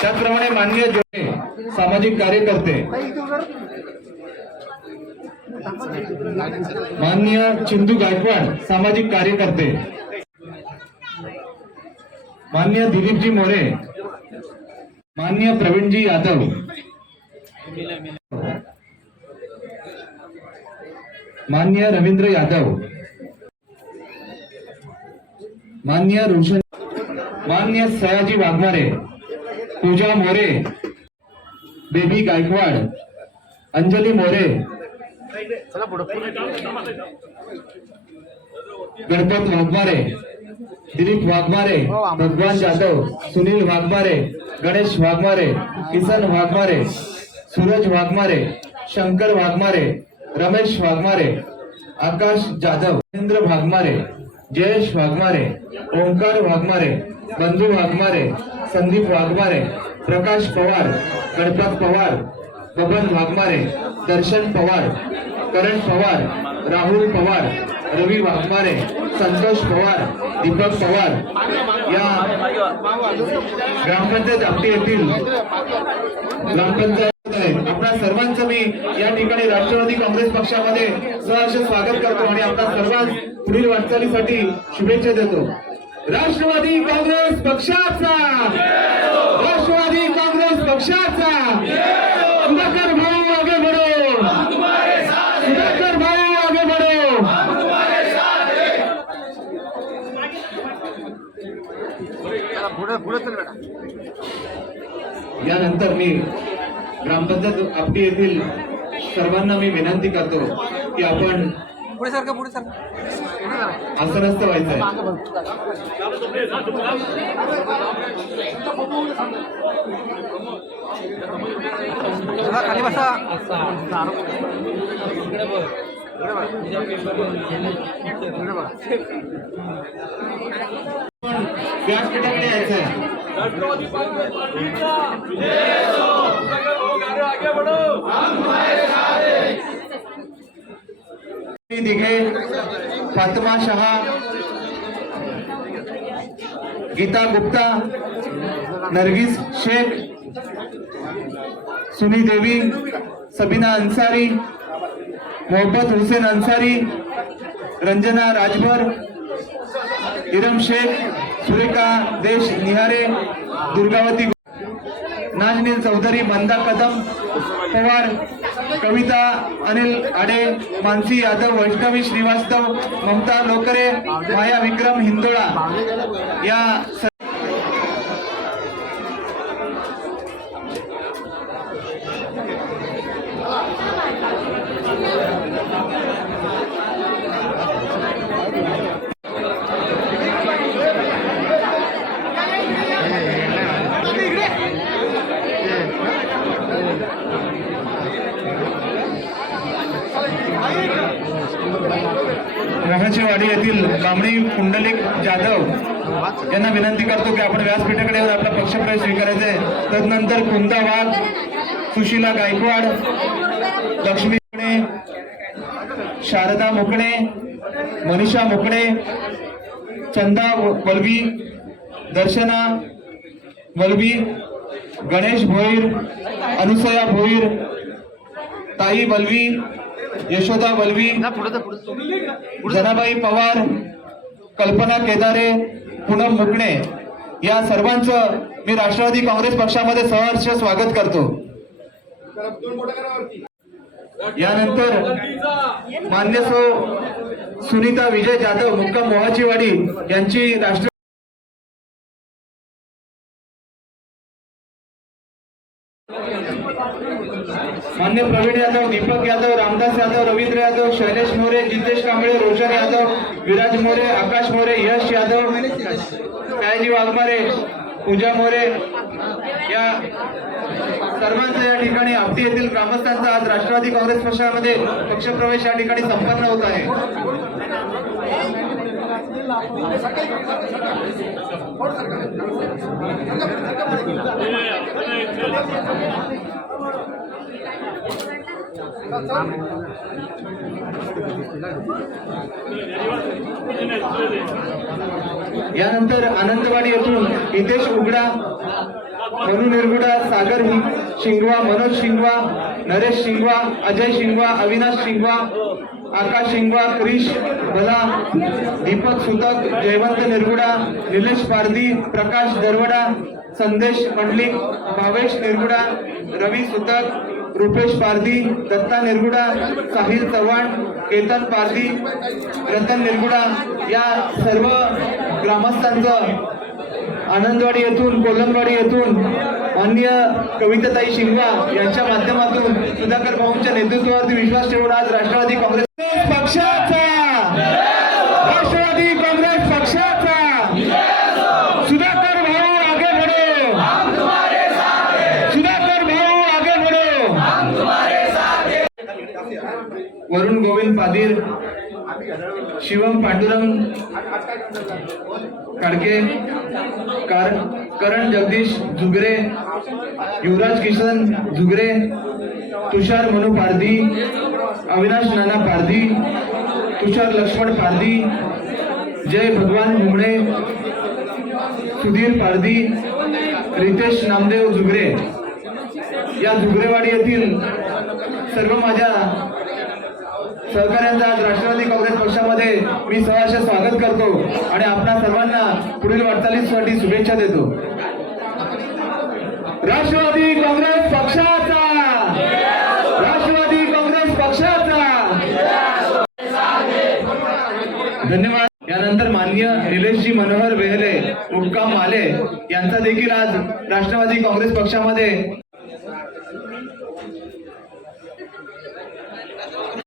त्याचप्रमाणे माननीय जोडे सामाजिक कार्यकर्ते. माननीय चिंदू गायकवाड सामाजिक कार्यकर्ते. माननीय दिलीपजी मोरे. माननीय प्रवीणजी यादव. माननीय रवींद्र यादव. माननीय रोशन माननीय सयाजी वाघमारे. पूजा मोरे बेबी गायकवाड अंजली मोरे गणपत वाघमारे दिलीप वाघमारे भगवान जाधव सुनील वाघमारे गणेश वाघमारे किसन वाघमारे सूरज वाघमारे शंकर वाघमारे रमेश वाघमारे आकाश जाधव महेंद्र वाघमारे जयेश वाघमारे ओंकार वाघमारे बंधू वाघमारे संदीप वाघमारे प्रकाश पवार गणपत पवार बबन वाघमारे दर्शन पवार करण पवार राहुल पवार रवी वाघमारे संतोष पवार दीपक पवार या ग्रामपंचायत आपटी येथील ग्रामपंचायत आहे. आपणा सर्वांचं मी या ठिकाणी राष्ट्रवादी काँग्रेस पक्षामध्ये सहर्ष स्वागत करतो आणि आपल्या सर्वांस पुढील वाटचालीसाठी शुभेच्छा देतो राष्ट्रवादी काँग्रेस पक्षाचा. राष्ट्रवादी काँग्रेस पक्षाचा. सुधाकर भाऊ आगे बढो. सुधाकर भाऊ आगे बढो. पुढे यानंतर मी ग्रामपंचायत आपटी येथील सर्वांना मी विनंती करतो की आपण पुढे सारखं पुढे सारखं आसनस्थ व्हायचंय बसा, खाली बसा. यायचंय दिघे फातिमा शहा गीता गुप्ता नरगिस शेख सुनी देवी सबीना अंसारी मोहब्बत हुसेन अंसारी रंजना राजभर इरम शेख सुरेखा देश निहारे दुर्गावती नाजनील चौधरी मंदा कदम पवार कविता अनिल आडे मानसी यादव वैष्णवी श्रीवास्तव ममता लोकरे माया विक्रम हिंदोळा. या स- मोहाचेवाडी येथील पुंडलिक जाधव यांना विनंती करतो की आपण व्यासपीठाकडे येऊन आपला पक्षप्रवेश स्वीकारायचा आहे. तदनंतर कुंदा वाघ सुशीला गायकवाड लक्ष्मी शारदा मुकणे मनीषा मुकणे चंदा वलवी दर्शना वलवी गणेश भोईर अनुसया भोईर ताई बलवी यशोदा पुढे जनाबाई पवार कल्पना केदारे पूनम मुकणे या सर्वांचं मी राष्ट्रवादी काँग्रेस पक्षामध्ये सहर्ष स्वागत करतो. यानंतर मान्य सौ सुनीता विजय जाधव मुक्काम मोहाचीवाडी यांची राष्ट्र मान्य प्रवीण यादव दीपक यादव रामदास यादव रवींद्र यादव शैलेश मोरे जितेश कांबळे रोशन यादव विराज मोरे आकाश मोरे यश यादव सयाजी वाघमारे पूजा मोरे. या सर्वांचा या ठिकाणी आपटी येथील ग्रामस्थांचा आज राष्ट्रवादी काँग्रेस पक्षामध्ये पक्षप्रवेश या ठिकाणी संपन्न होत आहे. यानंतर आनंदवाडी येथून हितेश उगडा मनु निर्गुडा सागर शिंगवा मनोज शिंगवा नरेश शिंगवा अजय शिंगवा अविनाश शिंगवा आकाश शिंगवा क्रिश भला दीपक सुतक जयवंत निर्गुडा निलेश पारदी प्रकाश दरवडा संदेश मंडलिक भावेश निर्गुडा रवी सुतक रुपेश पारधी दत्ता निरगुडा साहिल चव्हाण केतन पारधी रतन निरगुडा या सर्व ग्रामस्थांचं आनंदवाडी येथून कोलमवाडी येथून मान्य कविताताई शिंगा यांच्या माध्यमातून सुधाकर भाऊंच्या नेतृत्वावरती विश्वास ठेवून आज राष्ट्रवादी काँग्रेस पक्षाचा वरुण गोविंद पादीर शिवम पांडुरंग खडके कार करण जगदीश झुगरे युवराज किशन झुगरे तुषार मनु पारधी अविनाश नाना पारधी तुषार लक्ष्मण पारधी जय भगवान घुमणे सुधीर पारधी रितेश नामदेव झुगरे या झुगरेवाडी येथील सर्व माझ्या सहकार्यांचं आज राष्ट्रवादी काँग्रेस पक्षामध्ये मी सहर्ष स्वागत करतो आणि आपणा सर्वांना पुढील वाटचालीसाठी शुभेच्छा देतो. राष्ट्रवादी काँग्रेस पक्षाचा! राष्ट्रवादी काँग्रेस पक्षाचा! धन्यवाद. यानंतर माननीय निलेशजी मनोहर बेहले मुक्काम माले यांचा देखील आज राष्ट्रवादी काँग्रेस पक्षामध्ये